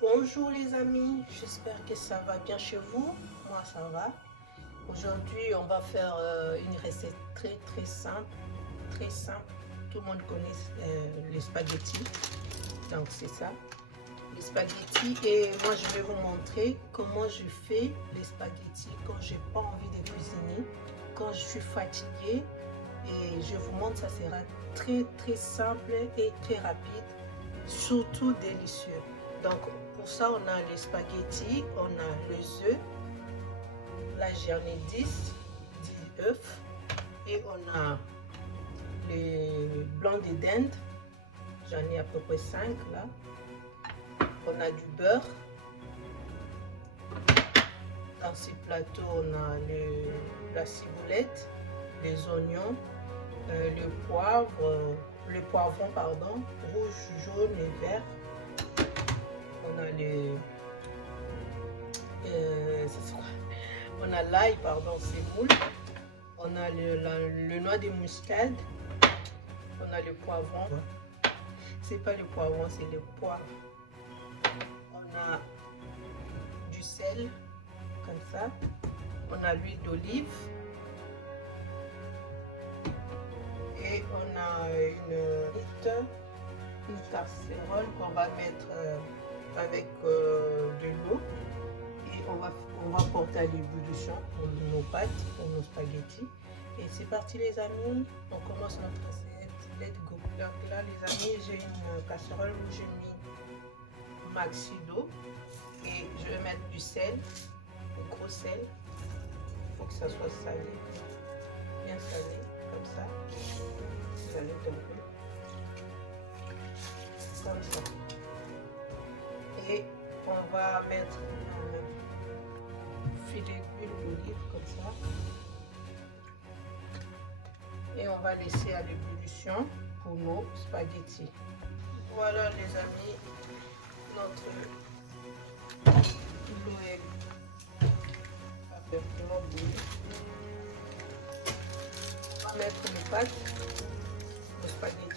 Bonjour les amis, j'espère que ça va bien chez vous. Moi ça va. Aujourd'hui on va faire une recette très simple, très simple. Tout le monde connaît les spaghettis, donc c'est ça, les spaghettis. Et moi je vais vous montrer comment je fais les spaghettis quand j'ai pas envie de cuisiner, quand je suis fatiguée. Et je vous montre, ça sera très simple et très rapide, surtout délicieux. Donc pour ça on a les spaghettis, on a les œufs. Là j'en ai 10 œufs. Et on a les blancs de dinde, j'en ai à peu près 5 là. On a du beurre. Dans ce plateau on a la ciboulette, les oignons, le poivron pardon, rouge, jaune et vert. On a on a l'ail pardon, semoule. On a le noix de muscade. On a le poivron. C'est pas le poivron, c'est le poivre. On a du sel comme ça. On a l'huile d'olive. Et on a une casserole qu'on va mettre avec de l'eau. Et on va porter à l'ébullition pour nos pâtes, pour nos spaghettis. Et c'est parti les amis, on commence notre recette. Let's go. Donc là les amis, j'ai une casserole où j'ai mis maxi d'eau. Et je vais mettre du sel, du gros sel. Il faut que ça soit salé, bien salé, comme ça. Salé un peu. Comme ça. Et on va mettre un filet d'huile d'olive comme ça. Et on va laisser à l'ébullition pour nos spaghettis. Voilà les amis, notre eau est parfaitement bouillie. On va mettre les pâtes, les spaghettis.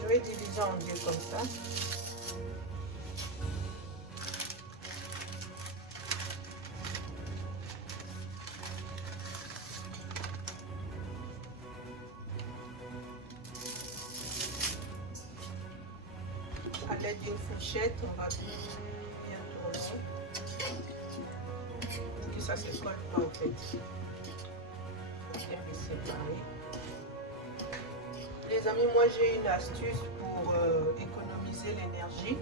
Je vais diviser en deux comme ça. À l'aide d'une fourchette, on va bien tourner pour que ça se colle pas en fait. Bien les séparer. Les amis, moi j'ai une astuce pour économiser l'énergie.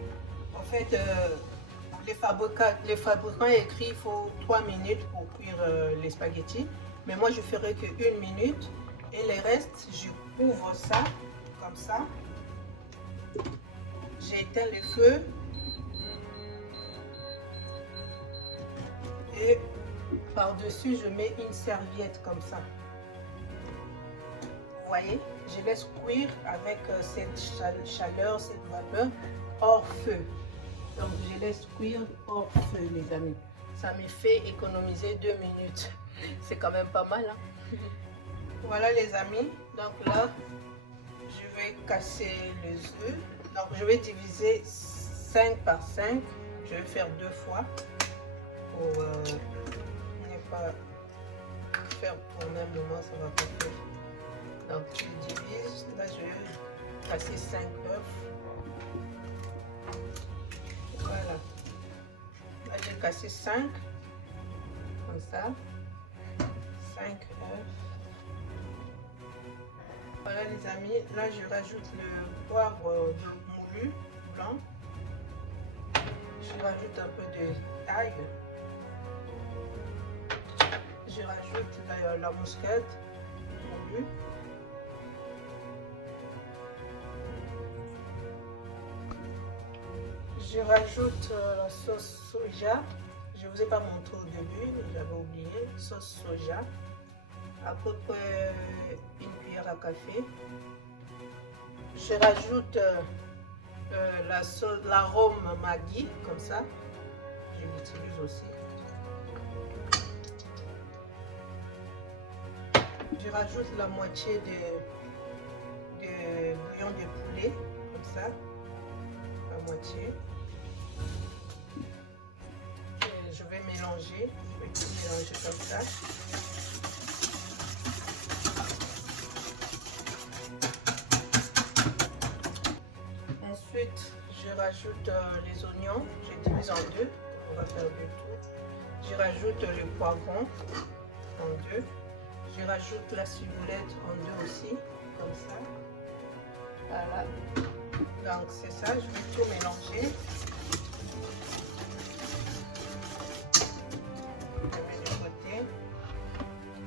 En fait, les fabricants écrivent qu'il faut 3 minutes pour cuire les spaghettis. Mais moi je ferai que 1 minute. Et le reste, je couvre ça comme ça. J'ai éteint le feu. Et par-dessus, je mets une serviette comme ça. Vous voyez, je laisse cuire avec cette chaleur, cette vapeur hors feu. Donc je laisse cuire hors feu les amis. Ça me fait économiser 2 minutes. C'est quand même pas mal hein? Voilà les amis. Donc là, je vais casser les œufs. Donc je vais diviser 5 par 5. Je vais faire 2 fois pour ne pas faire au même moment, ça va pas faire. Donc je divise, là je vais casser 5 œufs. Voilà. Là j'ai cassé 5, comme ça. 5 œufs. Voilà les amis, là je rajoute le poivre de moulu blanc. Je rajoute un peu d'ail. Je rajoute la muscade moulue. Je rajoute la sauce soja. Je ne vous ai pas montré au début, j'avais oublié. Sauce soja. À peu près une cuillère à café. Je rajoute l'arôme Maggi, comme ça. Je l'utilise aussi. Je rajoute la moitié blanc de poulet, comme ça, la moitié. Et je vais mélanger, je vais tout mélanger comme ça. Ensuite, je rajoute les oignons, je divise en deux, on va faire le tout. Je rajoute le poivron en deux. Je rajoute la ciboulette en deux aussi, comme ça. Voilà. Donc c'est ça, je vais tout mélanger. Je mets de côté.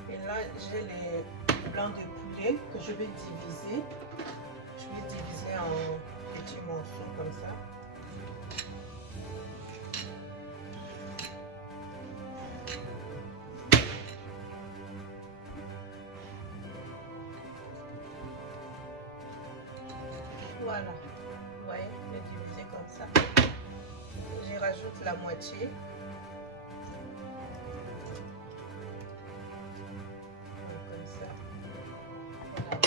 Et là, j'ai les blancs de poulet que je vais diviser. Je vais diviser en petits morceaux comme ça. Voilà, vous voyez, je vais diviser comme ça. Je rajoute la moitié. Comme ça. Voilà.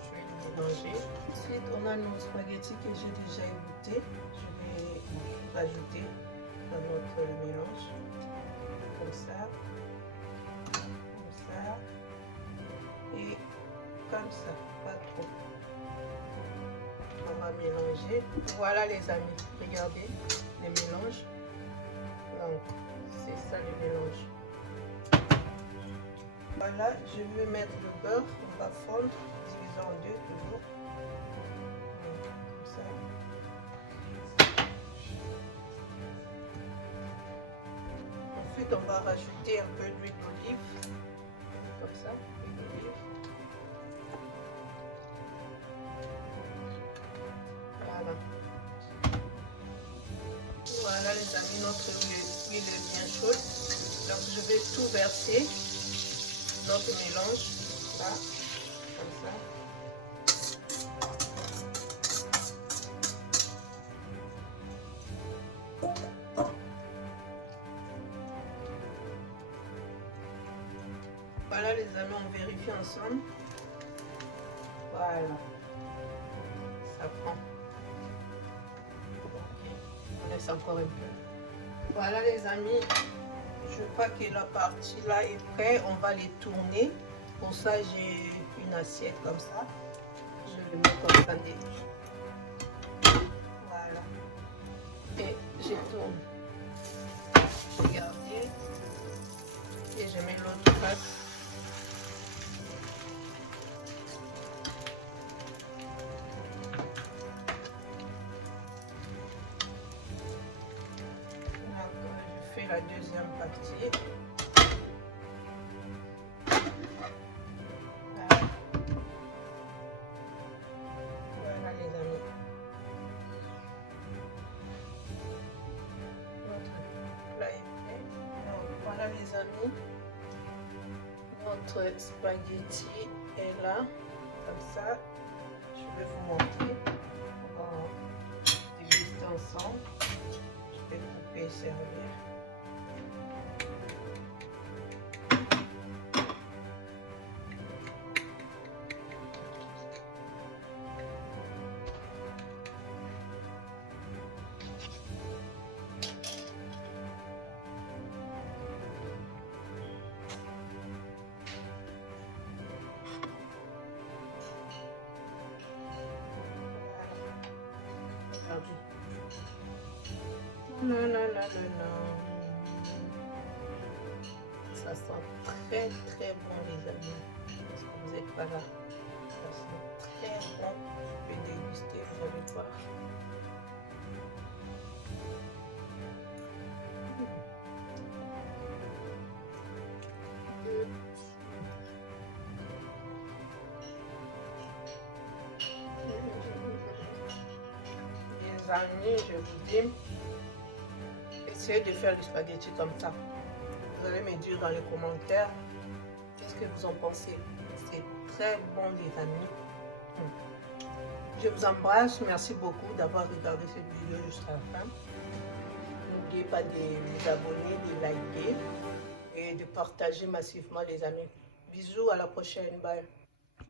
Je vais le mélanger. Ensuite, on a nos spaghettis que j'ai déjà égouttés. Je vais rajouter dans notre mélange. Comme ça. Comme ça. Et comme ça, pas trop. On va mélanger. Voilà les amis, regardez les mélanges. Donc c'est ça le mélange. Voilà, je vais mettre le beurre, on va fondre, diviser en deux toujours. Comme ça. Ensuite on va rajouter un peu d'huile d'olive. Comme ça, huile d'olive. Voilà les amis, notre huile est bien chaude. Donc je vais tout verser, notre mélange, là, comme ça. Voilà les amis, on vérifie ensemble. Voilà, ça prend. Laisse encore un peu. Voilà les amis, je crois que la partie là est prête. On va les tourner. Pour ça j'ai une assiette comme ça. Je le mets comme ça. Voilà. Et je tourne. Regardez. Et je mets l'autre face. La deuxième partie. Voilà. Voilà les amis. Notre plat est prêt. Donc, voilà les amis. Notre spaghetti est là. Comme ça. Je vais vous montrer. On va déguster ensemble. Je vais couper et servir. Non, non, non, non, non. Ça sent très très bon les amis. Parce que vous n'êtes pas là. Ça sent très bon. Je vais déguster, vous allez voir. Les amis, je vous dis, essayez de faire le spaghetti comme ça. Vous allez me dire dans les commentaires qu'est-ce que vous en pensez. C'est très bon les amis. Je vous embrasse. Merci beaucoup d'avoir regardé cette vidéo jusqu'à la fin. N'oubliez pas de vous abonner, de liker et de partager massivement les amis. Bisous, à la prochaine. Bye.